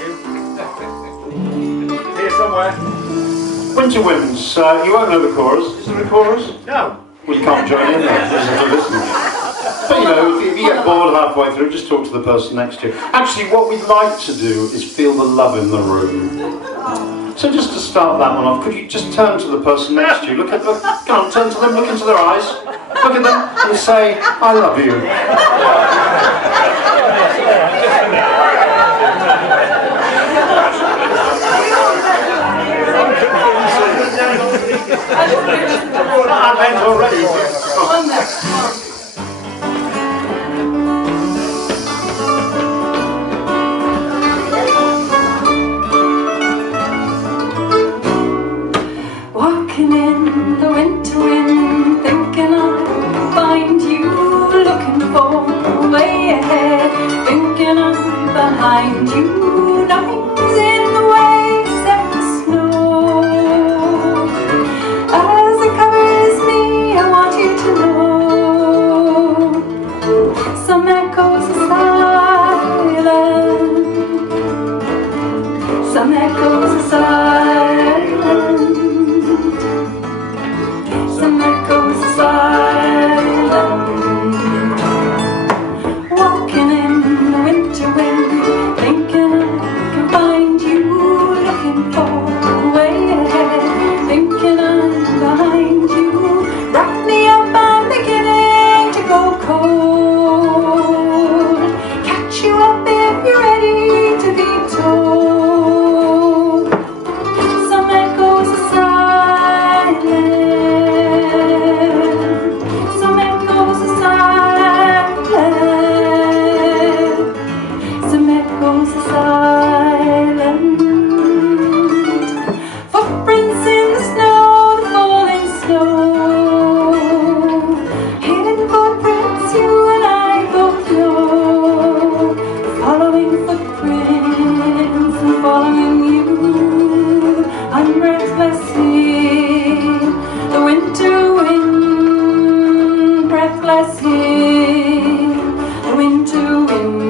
Here somewhere. Winter Winds, you won't know the chorus. Is there a chorus? No. Well, you can't join in there. Listen to listen. But you know, if you get bored halfway through, just talk to the person next to you. Actually, what we'd like to do is feel the love in the room. So just to start that one off, could you just turn to the person next to you? Look, come on, turn to them, look into their eyes, look at them and say, I love you. I meant already. Walking in the winter wind, thinking I'll find you, looking for a way ahead, thinking I'm behind you, nothing's in the way except the snow. As it covers me, I want you to know, some echoes are silent, some echoes are silent. Some echoes are silent. Walking in the winter wind, thinking I can find you, looking for a way ahead, thinking I'm behind you. Wrap me up, I'm beginning to go cold. Catch you up if you're ready to be told. Some echoes are silent. Some echoes are silent. Footprints in the snow, the falling snow. Hidden footprints, you and I both know. Following footprints and following you. I'm breathless in the winter wind, breathless in the winter wind.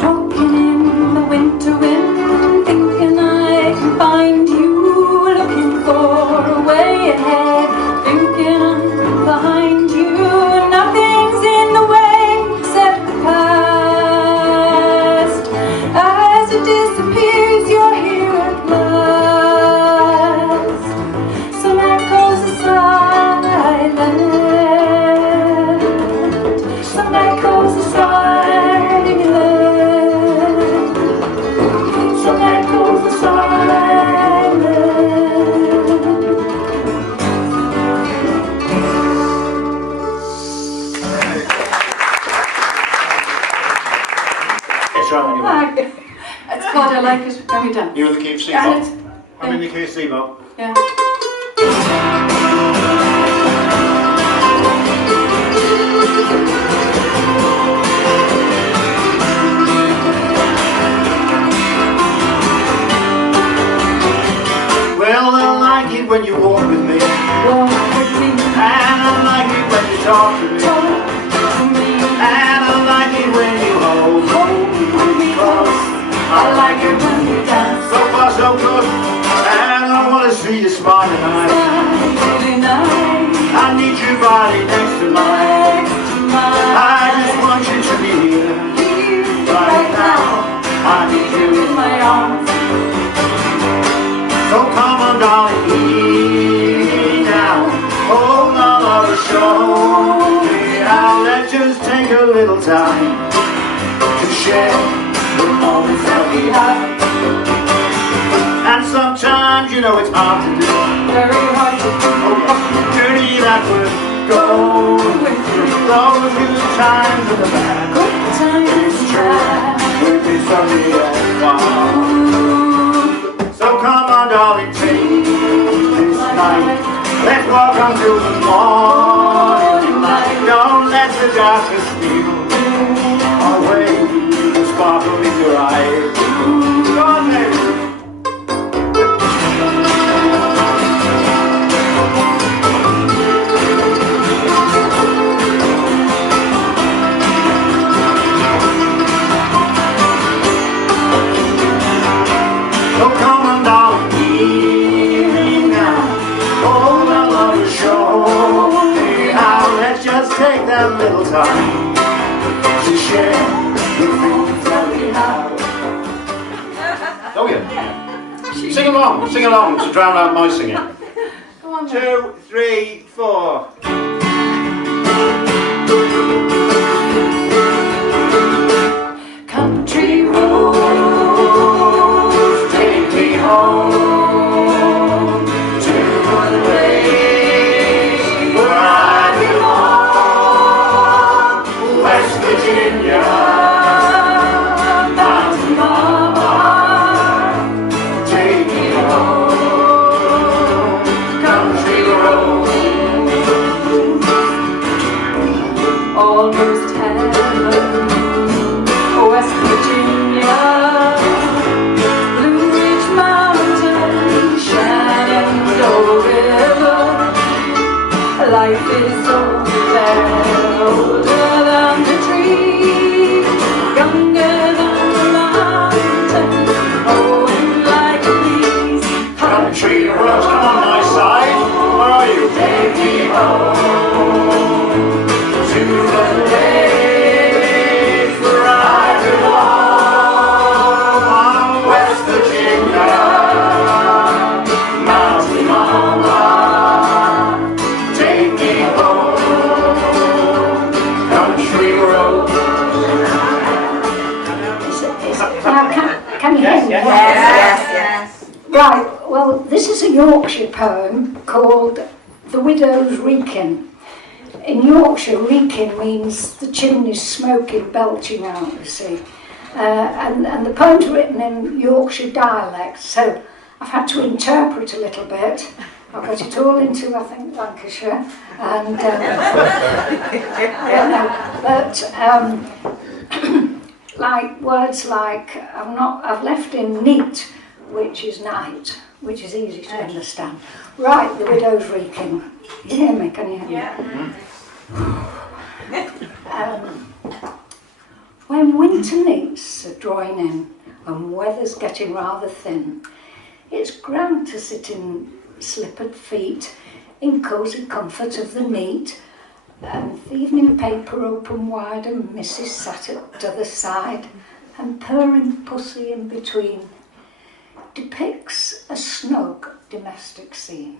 Walking in the winter wind, thinking I can find you, looking for a way ahead, thinking I'm behind you. Nothing's in the way except the past. As it disappears, you're here at last. Some echoes are silent. Some echoes are silent. Some echoes are silent. It's right anyway. It's called I Like It When We Dance. You're in the key of C, And Bob. it's, I'm in the key of C, Bob. yeah. Well, I like it when you walk with me, Walk with me, and I like it when you talk to me, talk to me, and I like it when you hold hold me close. I like it when we dance. so far so good, and I want to see you smile tonight. Friday night, I need your body next to mine. next to mine. I just want you to be here Here, right now. I need you in my arms. So come on, darling, easy now. Hold on, love, show me how. Let's just take a little time to share the moments that we have. And sometimes, you know, it's hard to do. Very hard to do. Journey that would go through all the good times and the bad. Good times and bad. With me someday as well. So come on, darling, take this night. Let's walk until the morning dark as steel. Away, the sparkle in your eyes. Go on then. So come on down, hear me now. Hold on, love your show. Anyhow, let's just take that little time to share the things that we have. Oh yeah. Sing along to drown out my singing. Go on then. 2, 3, 4. Country roads, take me home to the place where I belong, West Virginia, Mountain Mama, take me home, country roads, almost heaven. West Virginia, Blue Ridge Mountain, Shenandoah River. Life is over there, older than the tree, younger than the mountain, growing like a breeze. Country roads, come on my side. Where are you? Take me home to the place. Can you hear me? Yes. Right, well, this is a Yorkshire poem called The Widow's Reeking. In Yorkshire, reeking means the chimney's smoking, belching out, you see. And the poem's written in Yorkshire dialect, so I've had to interpret a little bit. I've got it all into, I think, Lancashire. And I don't know, but like words like I've left in neat, which is night, which is easy to understand. Right, the widow's reeking. You hear me? Can you hear me? Yeah. When winter nights are drawing in and weather's getting rather thin, it's grand to sit in slippered feet in cosy comfort of the neat, and the evening paper open wide and Mrs. sat at t'other side, and purring pussy in between depicts a snug domestic scene.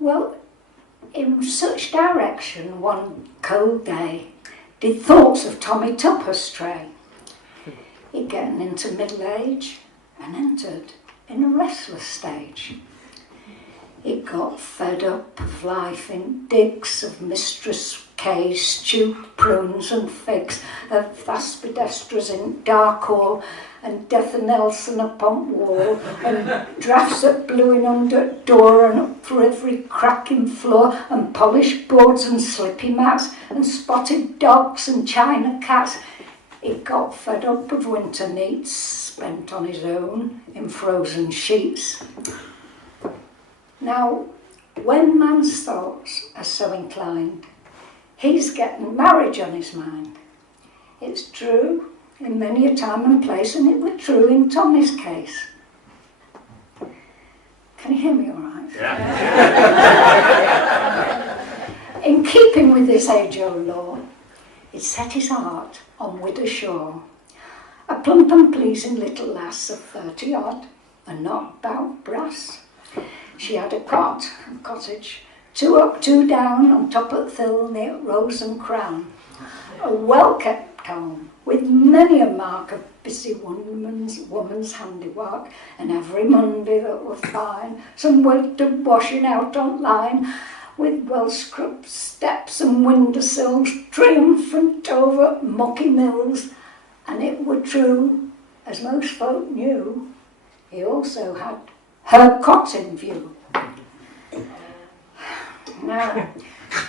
Well, in such direction one cold day did thoughts of Tommy Tupper stray. He'd getting into middle age and entered in a restless stage. He got fed up of life in digs of Mistress K, stewed prunes and figs, of vast pedestras in dark hall, and Death and Nelson upon wall, and drafts that blew in under door and up through every crack in floor, and polished boards and slippy mats, and spotted dogs and china cats. He got fed up of winter nights, spent on his own in frozen sheets. Now, when man's thoughts are so inclined, he's getting marriage on his mind. It's true in many a time and place, and it was true in Tommy's case. Can you hear me all right? Yeah. In keeping with this age-old law, it set his heart on Widow Shaw, a plump and pleasing little lass of 30-odd, and not bout brass. She had a cottage, 2 up, 2 down, on top of the hill near Rose and Crown. A well-kept home, with many a mark of busy woman's handiwork, and every Monday that were fine, some winter washing out on line, with well-scrubbed steps and windowsills, triumphant over mucky mills. And it were true, as most folk knew, he also had her cot in view. Now,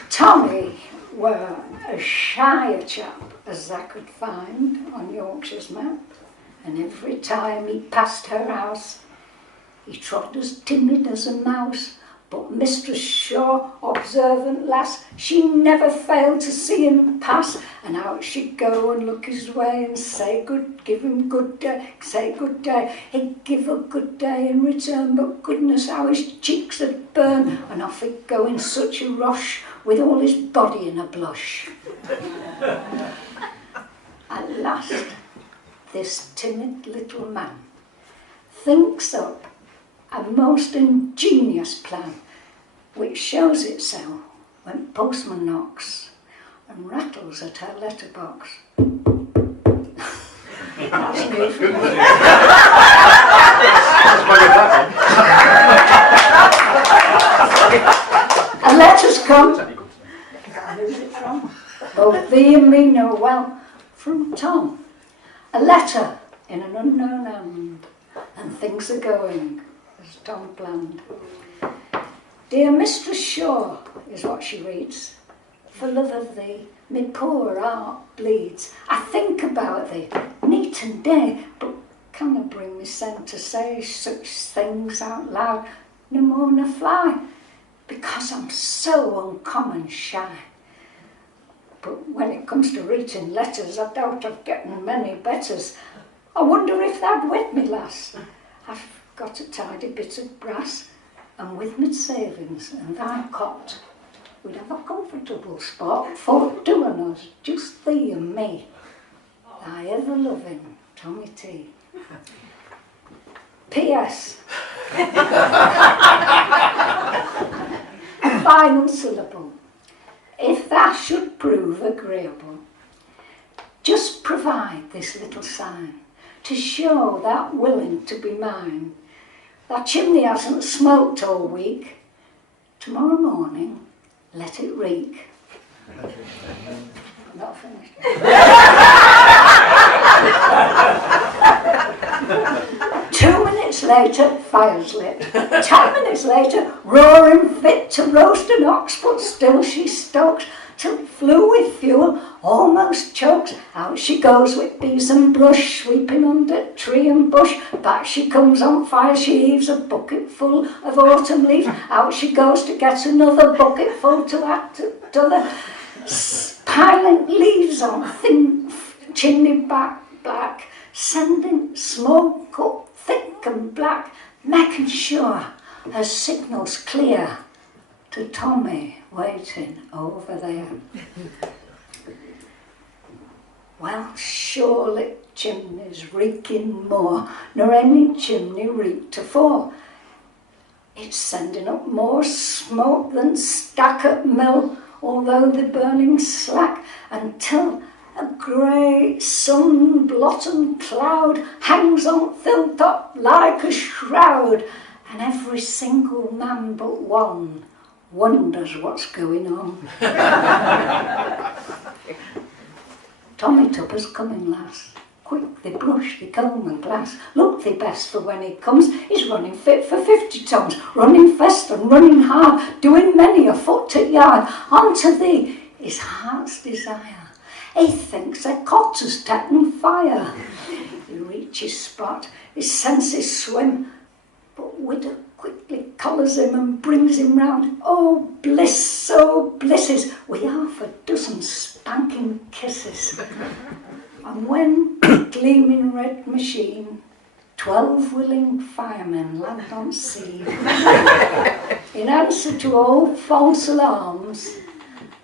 Tommy were as shy a chap as I could find on Yorkshire's map, and every time he passed her house, he trod as timid as a mouse. But Mistress Shaw, observant lass, she never failed to see him pass, and out she'd go and look his way and give him good day, say good day. He'd give a good day in return, but goodness how his cheeks would burn, and off he'd go in such a rush, with all his body in a blush. At last, this timid little man thinks up a most ingenious plan, which shows itself when postman knocks and rattles at her letterbox. That's new for me. A letter's come. Who's it from? Both thee and me know well. From Tom. A letter in an unknown hand, and things are going as Tom planned. Dear Mistress Shaw, is what she reads. For love of thee, my poor heart bleeds. I think about thee, night and day, but cannot bring me sen to say such things out loud, no more nor fly, because I'm so uncommon shy. But when it comes to reading letters, I doubt of getting many betters. I wonder if thou'd wet me, lass. I've got a tidy bit of brass, and with my savings and thy cot, we'd have a comfortable spot for two of us, just thee and me. Thy ever-loving Tommy T. P.S. A final syllable. If that should prove agreeable, just provide this little sign to show that willing to be mine. That chimney hasn't smoked all week. Tomorrow morning, let it reek. I'm not finished. 2 minutes later, fire's lit. 10 minutes later, roaring fit to roast an ox, but still she stokes till flew with fuel, almost chokes. Out she goes with bees and brush, sweeping under tree and bush. Back she comes on fire, she heaves a bucket full of autumn leaves. Out she goes to get another bucket full to add to the piling leaves on thin chimney back black, sending smoke up thick and black, making sure her signal's clear to Tommy waiting over there. Well, surely chimneys reeking more nor any chimney reeked afore. It's sending up more smoke than stack at mill, although the burning slack, until a grey sun-blottomed cloud hangs on Thiltop like a shroud, and every single man but one wonders what's going on. Tommy Tupper's coming, lass. Quick, they brush, they comb and glass. Look they best, for when he comes, he's running fit for 50 tons, running fast and running hard, doing many a foot to yard. Unto thee, his heart's desire. He thinks a cot has taken fire. He reaches spot, his senses swim, but widow quickly collars him and brings him round. Oh bliss, oh blisses, with half a dozen spanking kisses. And when the gleaming red machine, 12 willing firemen land on scene, in answer to all false alarms,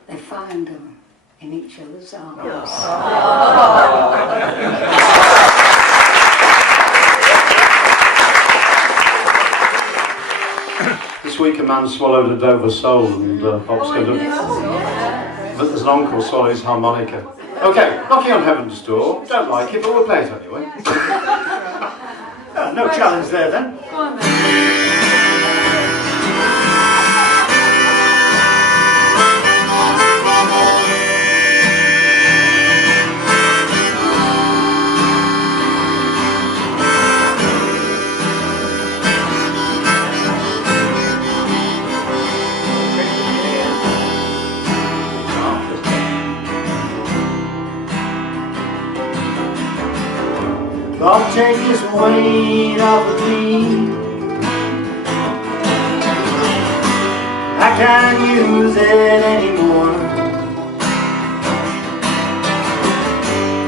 they find them in each other's arms. This week a man swallowed a Dover sole and Bob's going to... But there's an uncle swallow his harmonica. Okay, knocking on heaven's door. Don't like it, but we'll play it anyway. No challenge there then. Go on then. take this weight off of me. I can't use it anymore.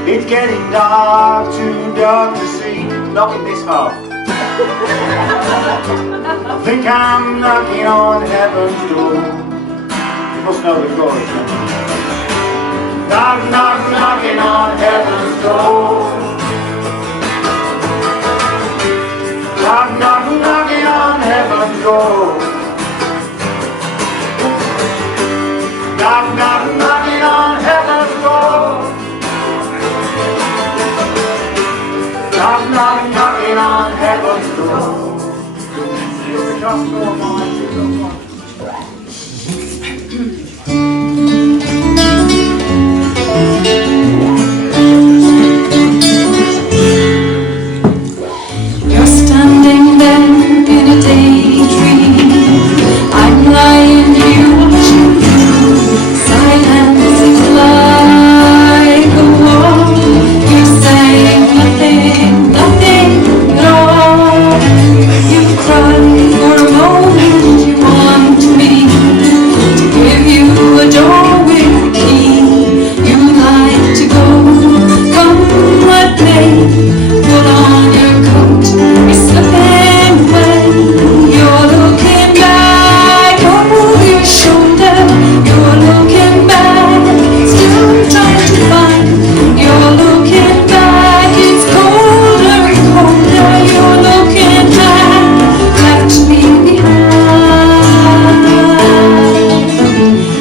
It's getting dark, too dark to see. Knocking this half. I think I'm knocking on heaven's door. You must know the chorus. Knock, knock, knocking on heaven's door. Knock, knock, knocking on heaven's door. Knock, knock, knocking on heaven's door. Knock, knock, knocking on heaven's door. You're standing there in a daydream. I'm lying here watching you. Silence is like a wall. You say nothing, nothing at all. You cry for a moment. You want me to give you a door with a key. You like to go, come what may. Put on your coat, you're slipping away. You're looking back over your shoulder. You're looking back, still trying to find. You're looking back, it's colder and colder. You're looking back, left me behind.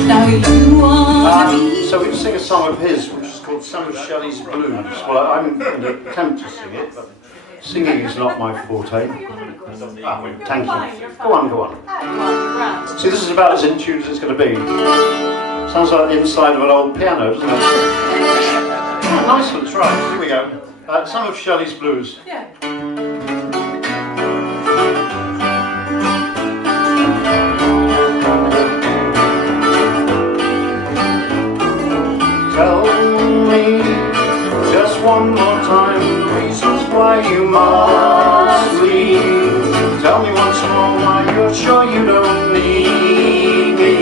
Now you wanna be. So we can sing a song of his, which is called Some of Shelley's Blues. Well, I'm going to attempt to sing it, but singing is not my forte. Thank you. Go on, go on. See, this is about as in tune as it's going to be. Sounds like the inside of an old piano, doesn't it? Oh, nice one, right. Here we go. Some of Shelley's Blues. Yeah. Tell me just one more time reasons why you must leave. Tell me once more why you're sure you don't need me.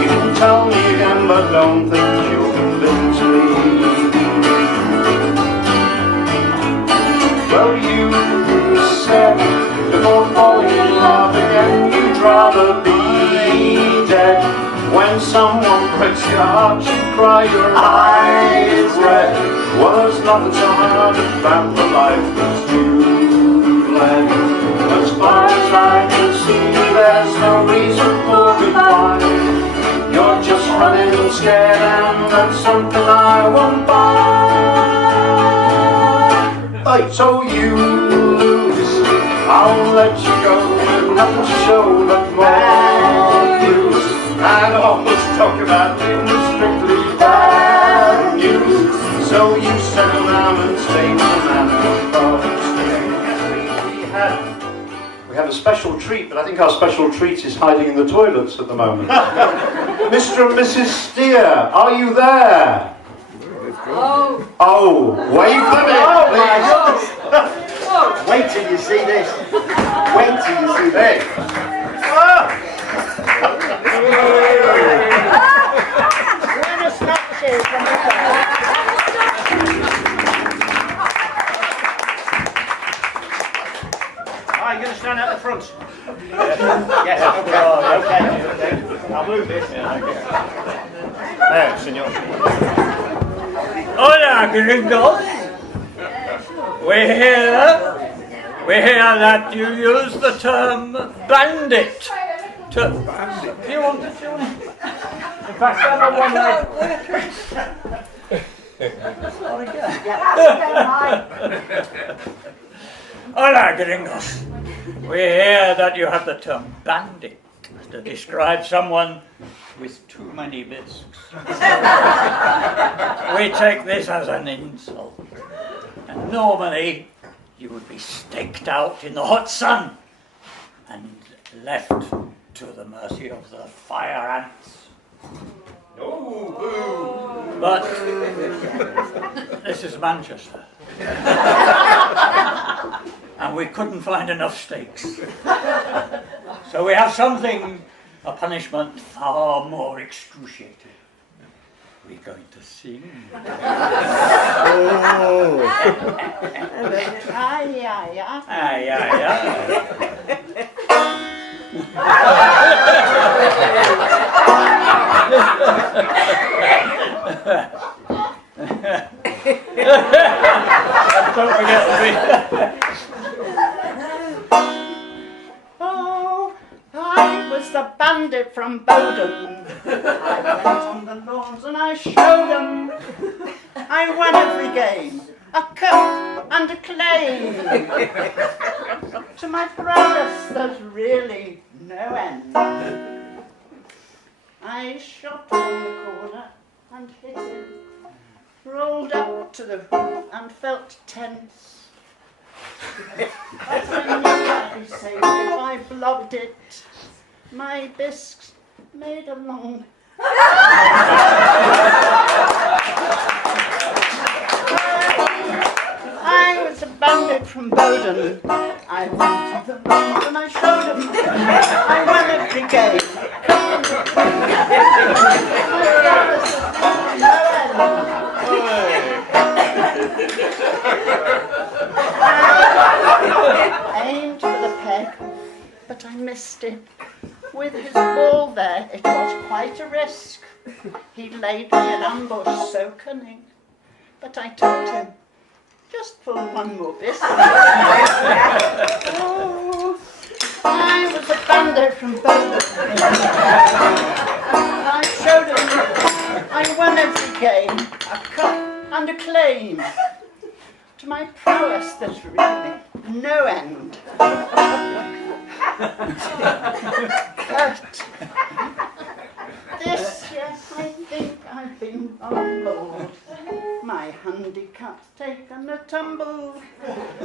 You can tell me again, but don't think you'll convince me. Well, you said before falling in love again you'd rather be dead. When someone breaks your heart, you cry, your eyes red. Well, there's nothing so hard about the life that you've led. As far as I can see, there's no reason for goodbye. You're just running and scared, and that's something I won't buy. Hey, so you lose, I'll let you go with nothing to show but more blues. And almost talk about things strictly bad news. So you settle down and stay with the man. We have a special treat, but I think our special treat is hiding in the toilets at the moment. Mr. and Mrs. Steer, are you there? Oh, wave them in, please. Oh, wait till you see this. Wait till you see this. You're going to stand at the front. Yes, okay. I'll move this. There, senor. Hola, gringos. We hear that you use the term bandit. Bandit? Do you want it? In fact, I have one Hola, gringos. We hear that you have the term bandit to describe someone with too many bisques. We take this as an insult. And normally, you would be staked out in the hot sun and left to the mercy of the fire ants. But this is Manchester. And we couldn't find enough steaks. So we have something, a punishment far more excruciating. We're going to sing. Ay, ay, ay. Aye, aye, aye. Don't forget to be. Oh, I was the bandit from Bowdon. I went on the lawns and I showed them. I won every game, a cup and a claim. To my prowess there's really no end. I shot from the corner and hit him, rolled up to the hoop and felt tense. But I knew I'd be safe if I blobbed it. My bisques made a long. I was a bandit from Bowdon. I went to the lawns and I showed them. I won every game. Aimed for the peg, but I missed it. With his ball there, it was quite a risk. He laid me in ambush so cunning, but I told him, just pull one more biscuit. Oh, I was a bandit from Bowdon. I showed him, I won every game, a cup and a claim. To my prowess there's really no end. But this year I think I've been humbled. My handicap's taken a tumble.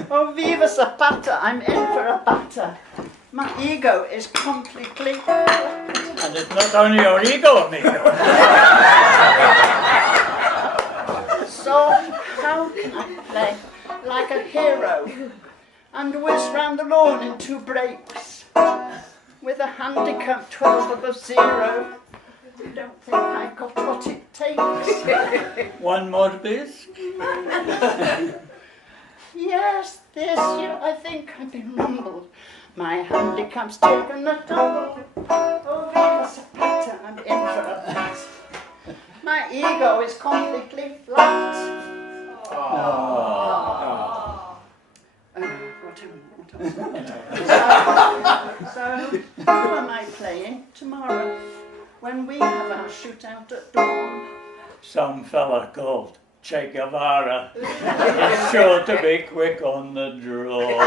Oh, viva Zapata, I'm in for a batter. My ego is completely flat. And it's not only your ego, amigo. So how can I play like a hero and whiz round the lawn in 2 breaks with a handicap 12 above 0? I don't think I've got what it takes. One more bisque? Yes, this year I think I've been rumbled. My handicap's taken a tumble. Oh, viva Zapata, I'm in for a bat. My ego is completely flat. So, who am I playing tomorrow when we have our shootout at dawn? Some fella called Che Guevara. He's sure to be quick on the draw.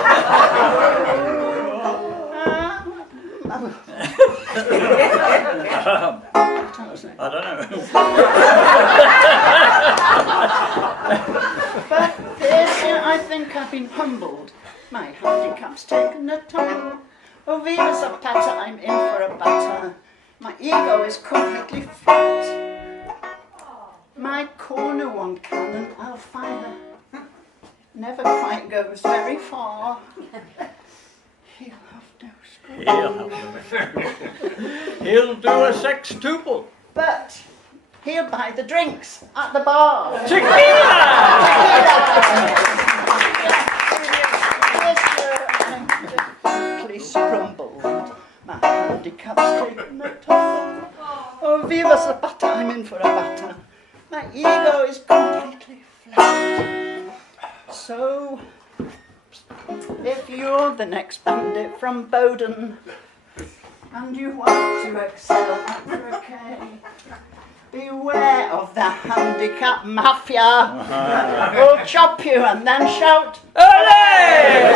I don't know. But this year I think I've been humbled. My handicap's taken a tumble. Oh, viva Zapata, I'm in for a batter. My ego is completely flat. My corner one cannon I'll fire. Never quite goes very far. He'll have no screw. He'll do a sextuple. But he'll buy the drinks at the bar. Tequila! This year I'm completely scrumbled. My handicap's taken a tumble. Oh, viva Zapata, I'm in for a batter. My ego is completely flat. So, if you're the next bandit from Bowdon and you want to excel at croquet, beware of the handicap mafia. Who'll chop you and then shout, Olé!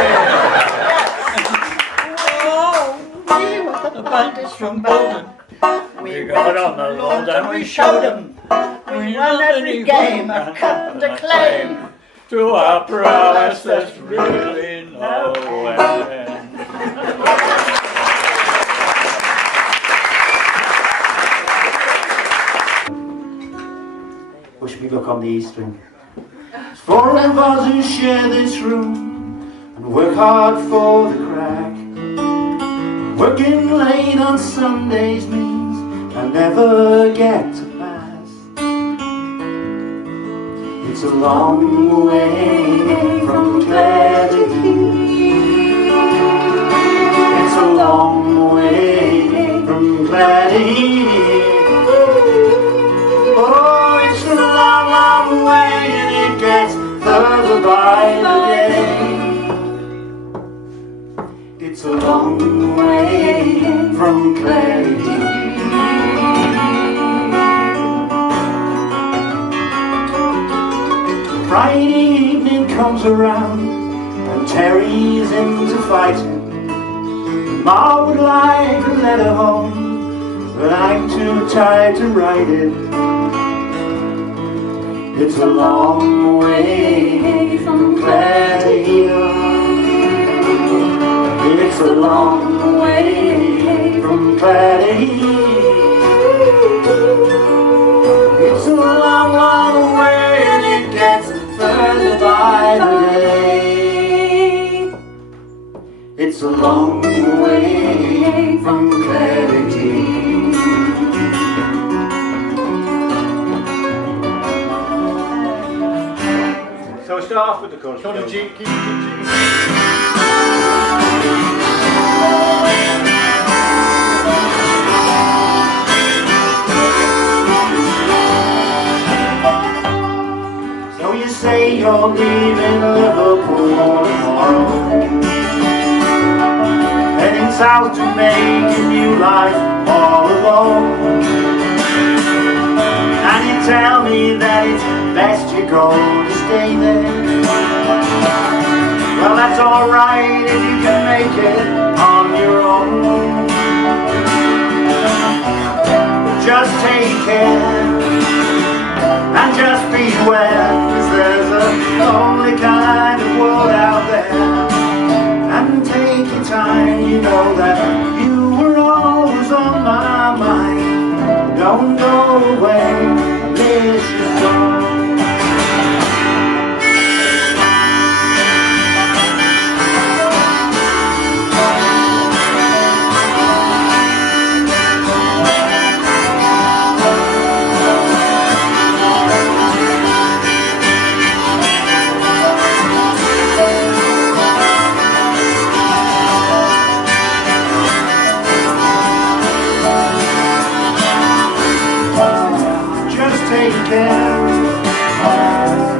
oh, we were the bandits from Bowdon. We got on the lawn and we showed them. We won every game, a cup and a claim. To our prowess there's really no end. Wish me luck on the E string. For all of us who share this room and work hard for the crack. Working late on Sundays means I never get to pass. It's a long way from Clare to here. It's a long way from Clare to here. Oh, it's a long, long way, and it gets further by the day. It's a long way from Clare to here. Friday evening comes around and Terry's into fighting. Ma would like a letter home, but I'm too tired to write it. It's a long way from Clare to here. It's a long way from Clare to here. It's a long, long way, and it gets further by the day. It's a long way from Clare to here. So we start off with the chorus. Keep G. So you say you're leaving Liverpool tomorrow, heading south to make a new life all alone. And you tell me that it's best you go to stay there. Well, that's alright if you can make it on your own. Just take care and just beware, 'cause there's a lonely kind of world out there. And take your time, you know that you were always on my mind. Don't go away, miss you so.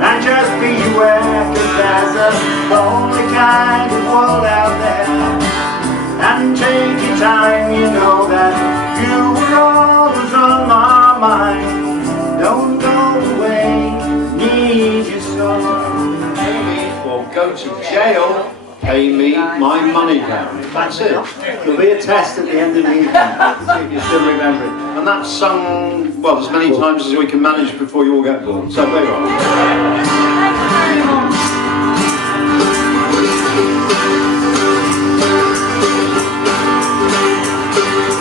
And just beware, 'cause there's a lonely kind of world out there. And take your time, you know that you were always on my mind. Don't go away, need you so. Pay me or go to jail, pay me my money down. That's it. There'll be a test at the end of the evening, see if you still remember it. And that's sung, well, as many times as we can manage before you all get bored. So there you are.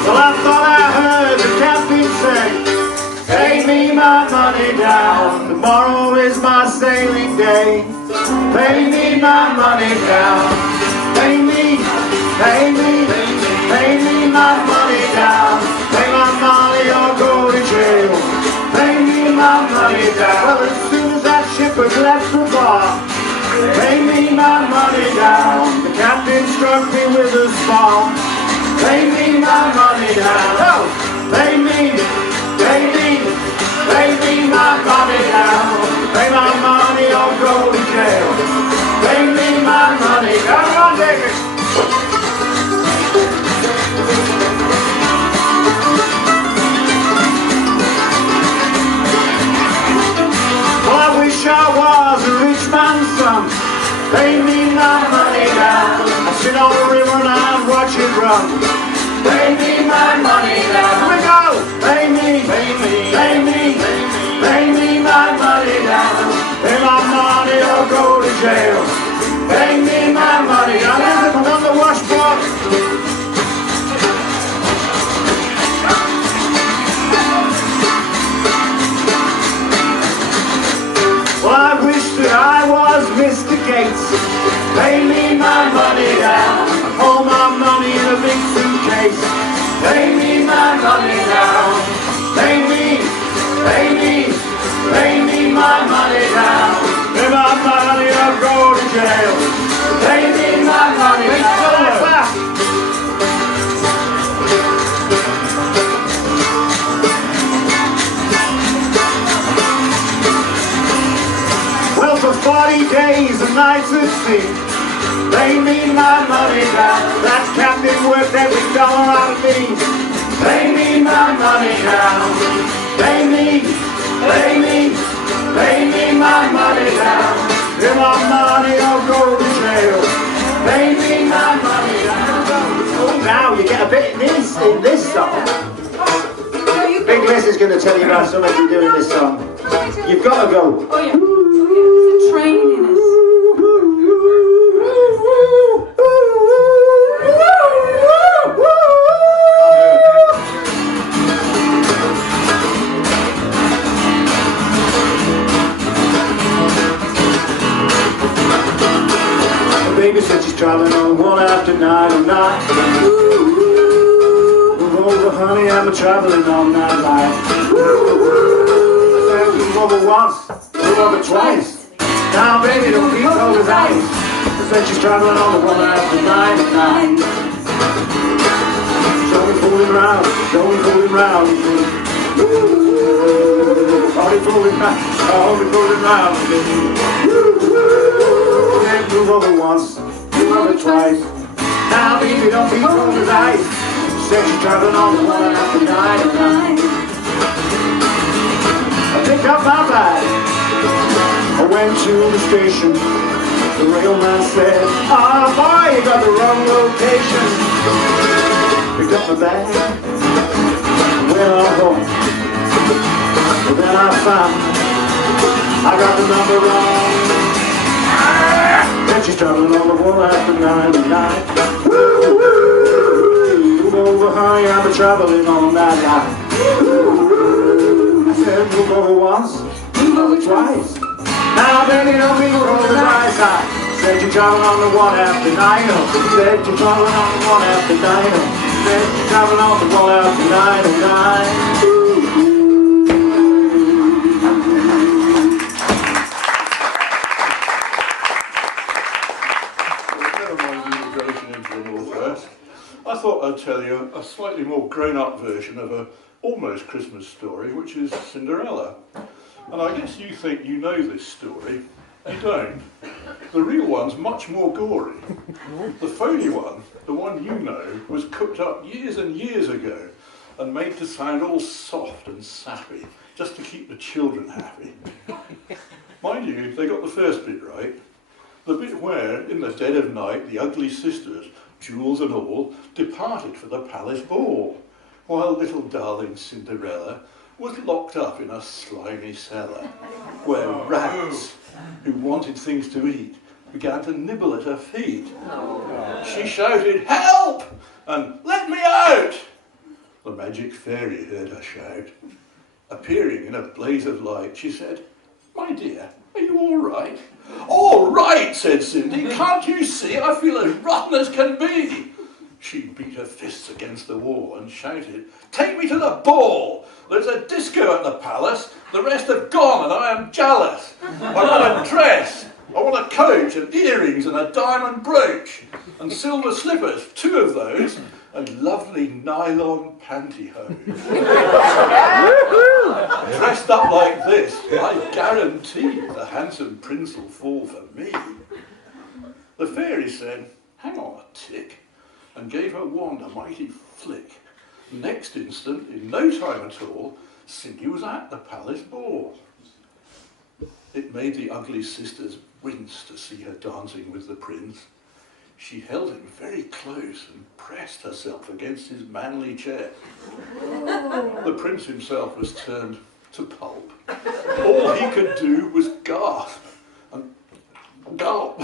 Well, I thought I heard the captain say, pay me my money down, tomorrow is my sailing day. Pay me my money down, pay me, pay me, pay me my money down. Pay my money or go to jail. Pay me my money down. Well, as soon as that ship had left the bar, pay me my money down. The captain struck me with a spar. Pay me my money down. Oh, pay me, pay me, pay me my money down. Pay my money or go to jail. Pay me my money. Come on, David. Well, I wish I was a rich man's son. Pay me my money down. I sit on the river and I watch it run. Pay me my money down. Here we go. Pay me, pay me, pay me, pay me my money down. Pay my money or go to jail. Pay me my money. I'm on the washboard. Well, I wish that I days and nights at sea. Pay me my money now, that captain worth every dollar out of me. Pay me my money now, pay me, pay me, pay me my money now. If my money don't go to jail, pay me my money now. Oh, now you get a bit in this song. Big Liz is going to tell you about something you do in this song. You've got to go. Oh yeah, there's a train in us. The baby said she's traveling on one after 9 and 9. Over honey, I'm traveling all night like. I said move over once, move over twice. Now baby, don't be cold as ice. I said she's traveling on the one after 9 and 9. She's only fooling round, she's only fooling round. Only fooling round, only fooling round. Yeah, move over once, move over twice. Now baby, don't be cold as ice. Said she's traveling on the one after 9 and 9. I picked up my bag, I went to the station. The railman said, "Ah, boy, you got the wrong location." Picked up my bag, went on home. But then I found I got the number wrong. Then she's traveling on the one after 9 and 9. Woo, woo. Move over, honey, I'm traveling on that line. I said, move over once, move over twice. Now, baby, don't be over the right side. Said you're traveling on the one after 9. Said you're traveling on the one after 9. Said you're traveling on the one after 9 and 9. I thought I'd tell you a slightly more grown-up version of a almost Christmas story, which is Cinderella. And I guess you think you know this story. You don't. The real one's much more gory. The phony one, the one you know, was cooked up years and years ago and made to sound all soft and sappy, just to keep the children happy. Mind you, they got the first bit right. The bit where, in the dead of night, the ugly sisters, jewels and all, departed for the palace ball, while little darling Cinderella was locked up in a slimy cellar, where rats, who wanted things to eat, began to nibble at her feet. She shouted, "Help!" and "Let me out!" The magic fairy heard her shout. Appearing in a blaze of light, she said, "My dear, are you all right?" "All right," said Cindy. "Can't you see I feel as rotten as can be?" She beat her fists against the wall and shouted, "Take me to the ball! There's a disco at the palace. The rest have gone and I am jealous. I want a dress. I want a coat and earrings and a diamond brooch and silver slippers, 2 of those, and lovely nylon pantyhose. Dressed up like this, I guarantee the handsome prince will fall for me." The fairy said, "Hang on a tick," and gave her wand a mighty flick. Next instant, in no time at all, Cindy was at the palace ball. It made the ugly sisters wince to see her dancing with the prince. She held him very close and pressed herself against his manly chest. The prince himself was turned to pulp. All he could do was gasp and gulp.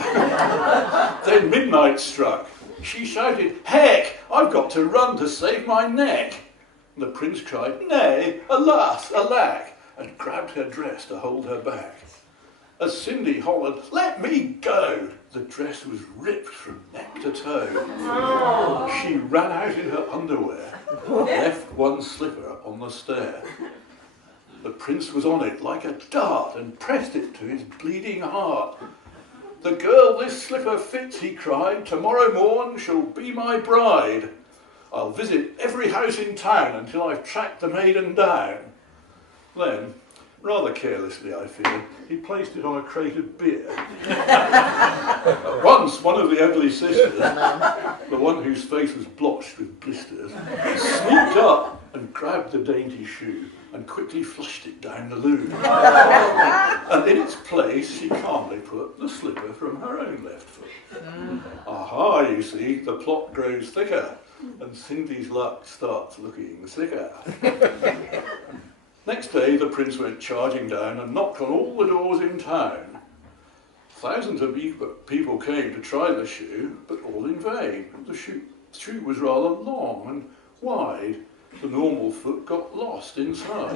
Then midnight struck. She shouted, "Heck, I've got to run to save my neck." The prince cried, "Nay, alas, alack," and grabbed her dress to hold her back. As Cindy hollered, "Let me go," the dress was ripped from neck to toe. She ran out in her underwear, left one slipper on the stair. The prince was on it like a dart and pressed it to his bleeding heart. "The girl this slipper fits," he cried, "tomorrow morn shall be my bride. I'll visit every house in town until I've tracked the maiden down." Then, Rather carelessly, I fear, he placed it on a crate of beer. Once, one of the ugly sisters, the one whose face was blotched with blisters, sneaked up and grabbed the dainty shoe and quickly flushed it down the loo. And in its place, she calmly put the slipper from her own left foot. Aha, you see, the plot grows thicker, and Cindy's luck starts looking sicker. Next day, the prince went charging down and knocked on all the doors in town. Thousands of people came to try the shoe, but all in vain. The shoe was rather long and wide. The normal foot got lost inside.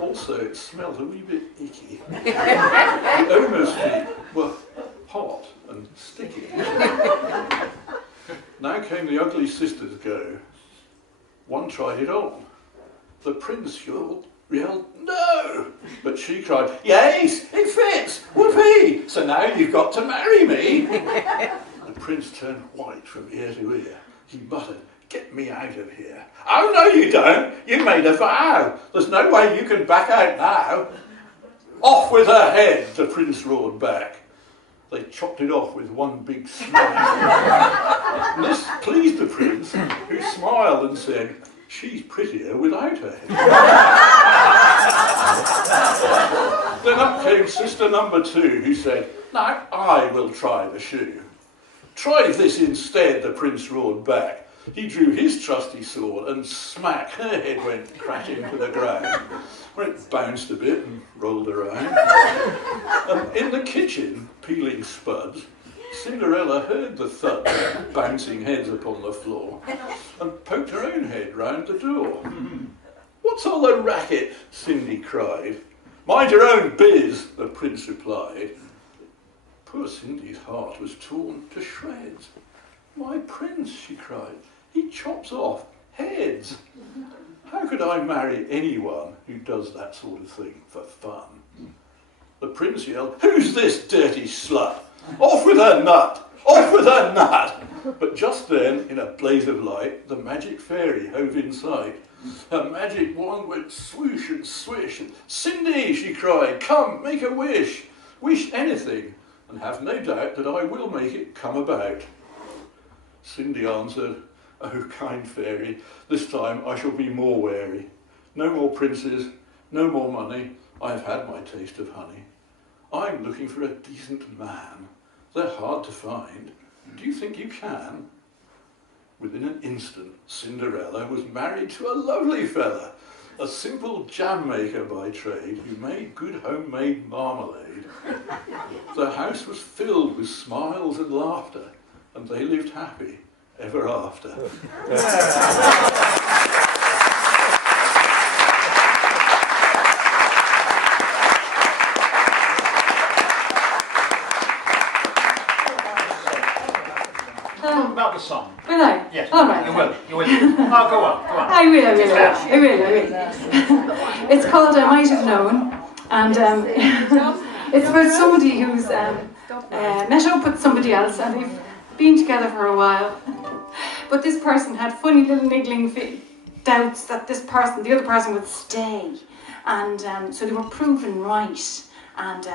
Also, it smelled a wee bit icky. The owner's feet were hot and sticky. Now came the ugly sisters' go. One tried it on. The prince yelled, no! But she cried, yes, it fits, whoopee! So now you've got to marry me! The prince turned white from ear to ear. He muttered, get me out of here. Oh, no, you don't. You made a vow. There's no way you can back out now. Off with her head, the prince roared back. They chopped it off with one big smash. This pleased the prince, who smiled and said, she's prettier without her head. Then up came sister number 2, who said, now I will try the shoe. Try this instead, the prince roared back. He drew his trusty sword and smack, her head went crashing to the ground, where it bounced a bit and rolled around. And in the kitchen, peeling spuds, Cinderella heard the thud, bouncing heads upon the floor, and poked her own head round the door. What's all the racket? Cindy cried. Mind your own biz, the prince replied. Poor Cindy's heart was torn to shreds. My prince, she cried, he chops off heads. How could I marry anyone who does that sort of thing for fun? The prince yelled, who's this dirty slut? Off with her nut! Off with her nut! But just then, in a blaze of light, the magic fairy hove in sight. Her magic wand went swoosh and swish, and Cindy, she cried, come, make a wish. Wish anything, and have no doubt that I will make it come about. Cindy answered, oh, kind fairy, this time I shall be more wary. No more princes, no more money, I have had my taste of honey. I'm looking for a decent man. They're hard to find. Do you think you can? Within an instant, Cinderella was married to a lovely fella, a simple jam maker by trade who made good homemade marmalade. The house was filled with smiles and laughter, and they lived happy ever after. About the song. Will I? Yes. All right. You will. You will. Oh, go on. Go on. I will. It's called I Might Have Known, and it's about somebody who's met up with somebody else and they've been together for a while. But this person had funny little niggling doubts that the other person would stay, and so they were proven right. And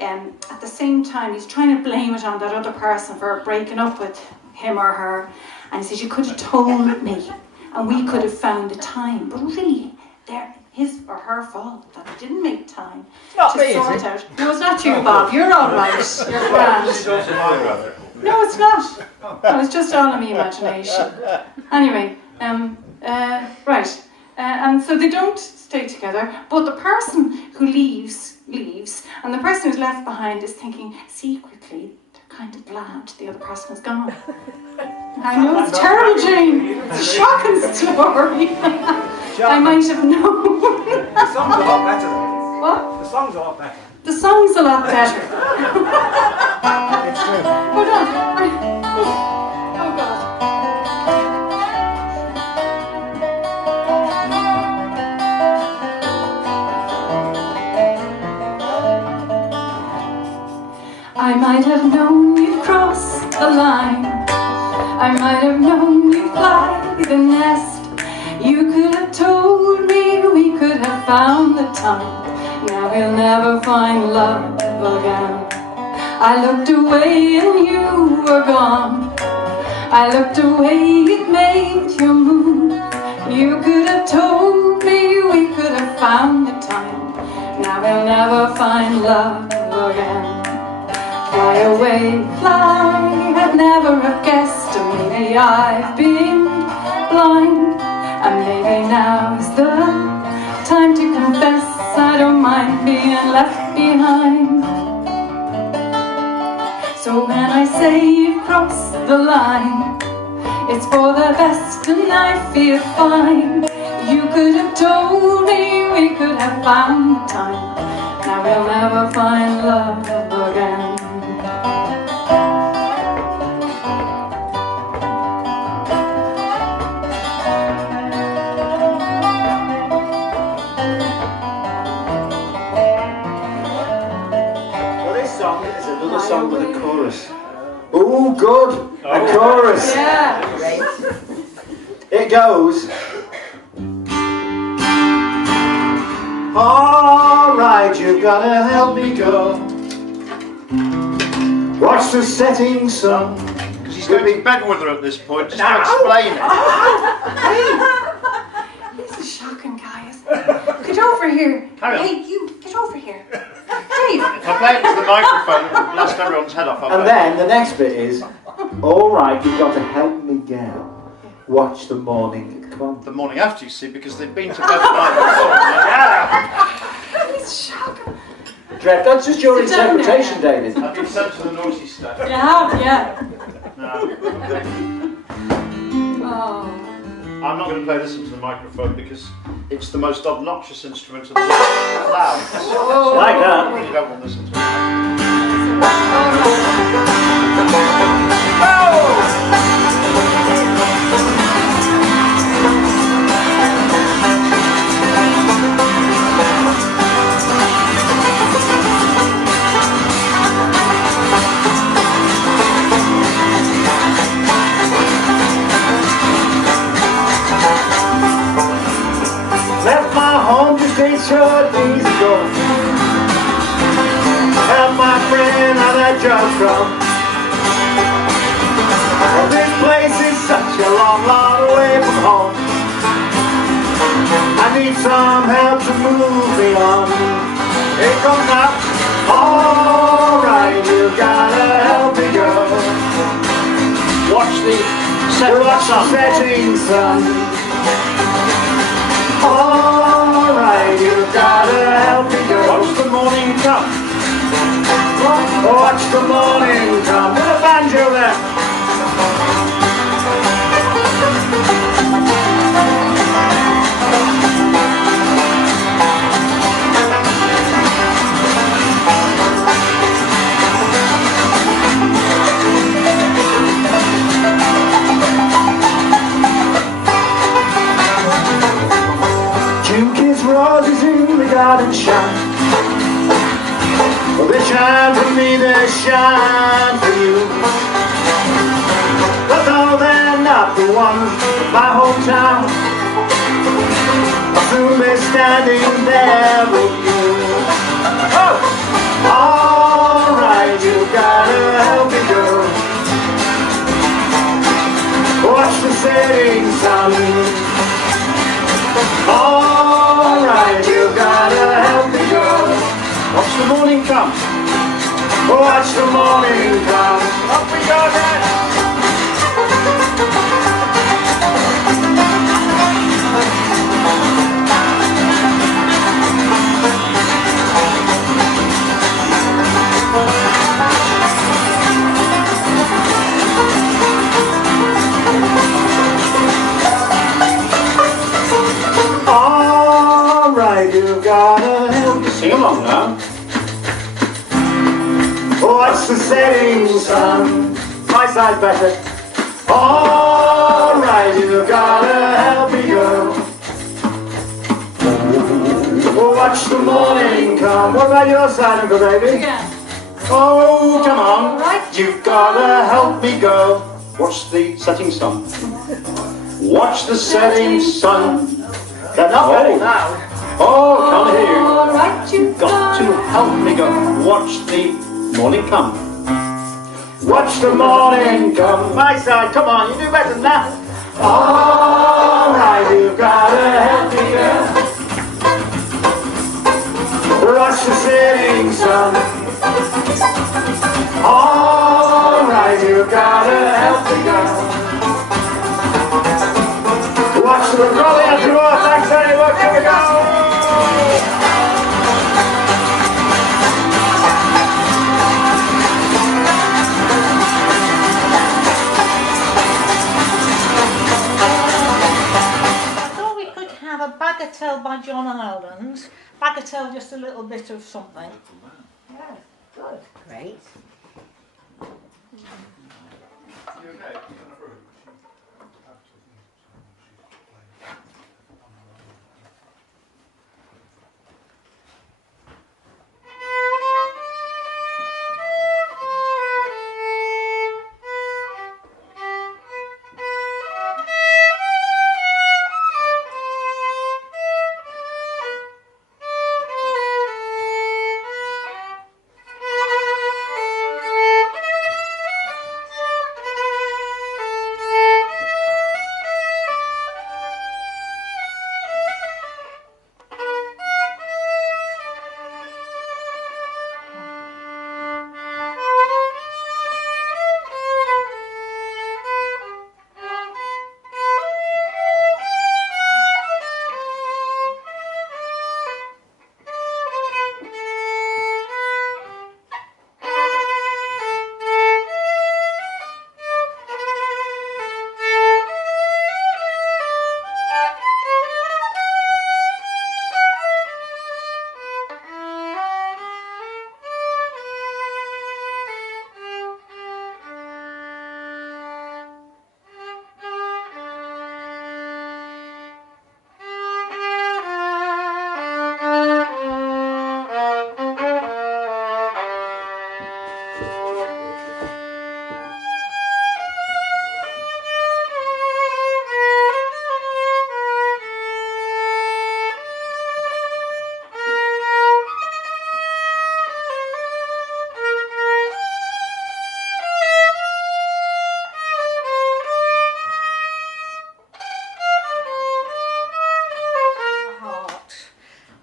at the same time, he's trying to blame it on that other person for breaking up with him or her. And he says, you could have told me, and we could have found a time. But really, they're his or her fault that they didn't make time to sort out. No, it's not you, Bob. You're all right. You're grand. No, it's not. No, it's just all in my imagination. Anyway, right. And so they don't stay together, but the person who leaves, and the person who's left behind is thinking secretly, they're kind of glad the other person is gone. I know, it's terrible, Jane. It's a shocking story. I might have known. The song's a lot better though. What? The song's a lot better. The song's a lot better. It's true. Hold on. Oh, God. I might have known you'd cross the line. I might have known you'd fly the nest. You could have told me we could have found the time. Now he'll never find love again. I looked away and you were gone. I looked away, it made your move. You could have told me, we could have found the time. Now we'll never find love again. Fly away, fly, I'd never have guessed. Maybe I've been blind, and maybe now's the time to confess I don't mind being left behind. So when I say you've crossed the line, it's for the best and I feel fine. You could have told me, we could have found the time. Now we'll never find love again. Well, this song is another song with a chorus. Oh, good! A chorus! Yeah. It goes. Alright, you've gotta help me go. Watch the setting sun. Because he's going to be bedweather at this point, just to explain it. He's a shocking guy, isn't he? Get over here. Carry on. Hey, you, get over here. Dave. If I play it into the microphone, it'll blast everyone's head off. And then the next bit is, alright, you've got to help me get. Watch the morning come. The morning after, you see, because they've been to bed the night before. He's shocking. Trev, that's just your Sit down interpretation, there. David. I've been sent to the noisy step. You have, yeah. No. Oh. I'm not going to play this into the microphone because it's the most obnoxious instrument of the world. Loud. Like that. You don't want this into it. Left my home just 8 short days ago. Helped my friend out that job from. Well, this place is such a long, long way from home. I need some help to move me on. Here it comes now. Alright, you gotta help me go. Watch the setting sun. Alright, you gotta help me go. Watch the morning come. Watch the morning come. With a banjo there. Roses in the garden shine. Well, they shine for me, they shine for you. But though they're not the ones of my hometown, I'll soon be standing there with you. Oh! Alright, you gotta help me go. Watch the setting sun. Alright, you gotta help me go. Watch the morning come. Watch the morning come. Up we go then. Alright, you gotta help me. Sing along now. Watch the setting sun. My side's better. Alright, you gotta help me go. Watch the morning come. What about your side, Uncle Baby? Again. Oh, come on. Right. You've gotta help me go. Watch the setting sun. Watch the setting sun. They're not very loud. Oh, You've got to help me go. Watch the morning come. Watch the morning come. My side, come on, you do better than that. Alright, you've got a healthy girl. Watch the setting sun. Alright, you've got a healthy girl. Watch the rolling up the road. Thanks very much. Here we go. A bagatelle by John Ireland. Bagatelle, just a little bit of something. Yeah, good. Great.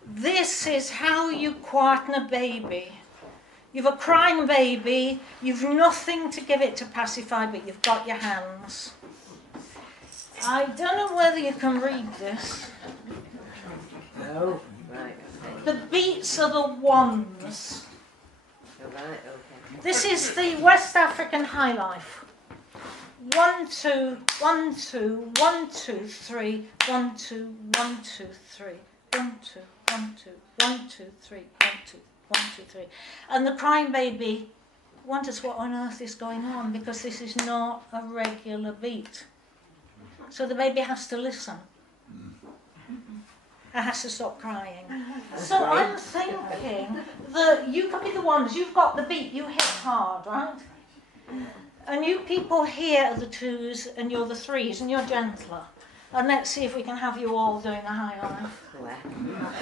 This is how you quieten a baby. You've a crying baby, you've nothing to give it to pacify, but you've got your hands. I don't know whether you can read this. Oh, right, okay. The beats are the ones. Oh, right, okay. This is the West African high life. 1, 2, 1, 2, 1, 2, 3, 1, 2, 1, 2, 3, 1, 2, 1, 2, 1, 2, 3, 1, 2, 1, 2, 3. And the crying baby wonders what on earth is going on, because this is not a regular beat. So the baby has to listen. It has to stop crying. So I'm thinking that you can be the ones, you've got the beat, you hit hard, right? And you people here are the 2s and you're the 3s and you're gentler. And let's see if we can have you all doing a high life.